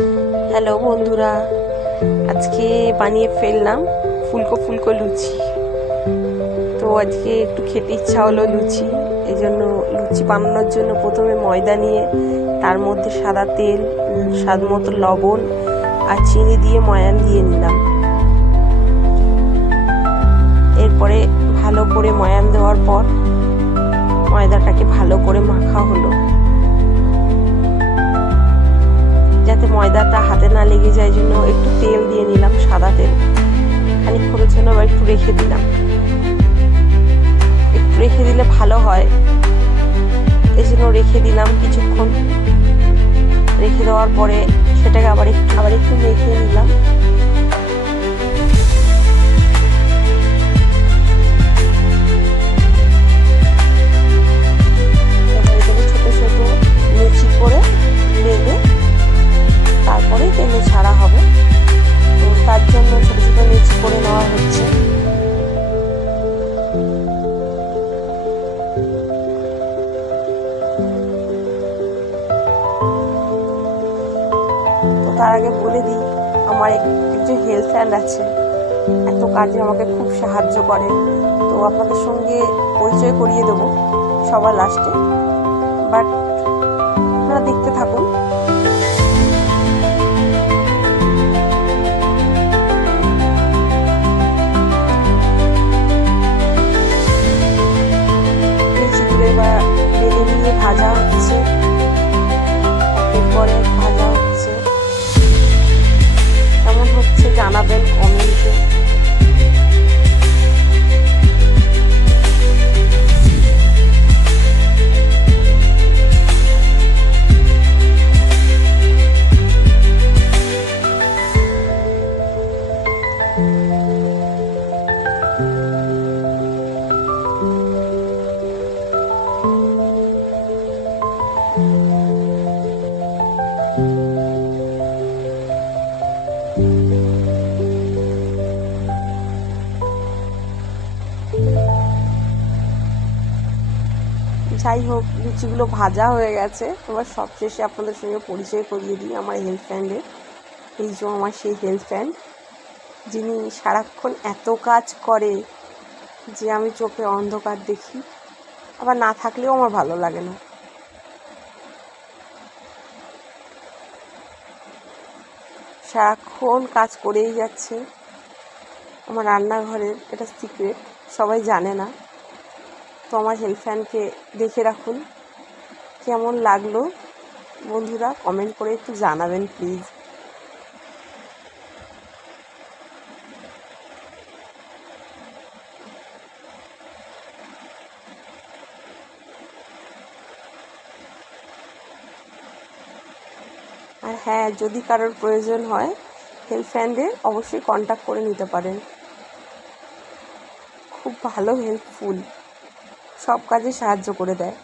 Hello বন্ধুরা, আজকে বানিয়ে ফেললাম ফুলকো ফুলকো লুচি। তো আজকে একটু খেতে ইচ্ছা হলো লুচি, এই জন্য লুচি বানানোর জন্য প্রথমে ময়দা নিয়ে তার মধ্যে সাদা তেল, স্বাদ মতো লবণ আর চিনি দিয়ে ময়ান দিয়ে নিলাম। এরপরে ভালো করে ময়ান দেওয়ার পর ময়দাটাকে ভালো করে মাখা হলো, যাতে ময়দাটা হাতে না লেগে যায় জন্য একটু তেল দিয়ে নিলাম, সাদা তেল খানিকক্ষণের জন্য আবার একটু রেখে দিলাম। একটু রেখে দিলে ভালো হয়, এই জন্য রেখে দিলাম কিছুক্ষণ। রেখে দেওয়ার পরে সেটাকে আবার একটু মেখে নিলাম। ছোট ছোট লুচি করে বেলে তারপরে তেলে ছাড়া হবে, তো তার জন্য ছোট ছোট লুচি করে নেওয়া হচ্ছে। তো তার আগে বলে দিই, আমার একজন হেল্প হ্যান্ড আছে, এত কাজে আমাকে খুব সাহায্য করে। তো আপনাদের সঙ্গে পরিচয় করিয়ে দেবো সবার লাস্টে, বাট আপনারা দেখতে থাকুন। বেলে নিয়ে ভাজা হচ্ছে, এরপরে ভাজা হচ্ছে। কেমন হচ্ছে জানাবেন কমেন্টে। যাই হোক, লুচিগুলো ভাজা হয়ে গেছে। এবার সবশেষে আপনাদের সঙ্গে পরিচয় করিয়ে দিই আমার হেল্প হ্যান্ডের। এই যে আমার সেই হেল্প হ্যান্ড, যিনি সারাক্ষণ এত কাজ করে যে আমি চোখে অন্ধকার দেখি, আবার না থাকলেও আমার ভালো লাগে না। সারাক্ষণ কাজ করেই যাচ্ছে। আমার রান্নাঘরের এটা সিক্রেট, সবাই জানে না। তো আমার হেল্প হ্যান্ডকে দেখে রাখুন। কেমন লাগলো বন্ধুরা কমেন্ট করে একটু জানাবেন প্লিজ। আর হ্যাঁ, যদি কারোর প্রয়োজন হয় হেল্প হ্যান্ডের অবশ্যই কন্ট্যাক্ট করে নিতে পারেন। খুব ভালো, হেল্পফুল, সব কাজে সাহায্য করে দেয়।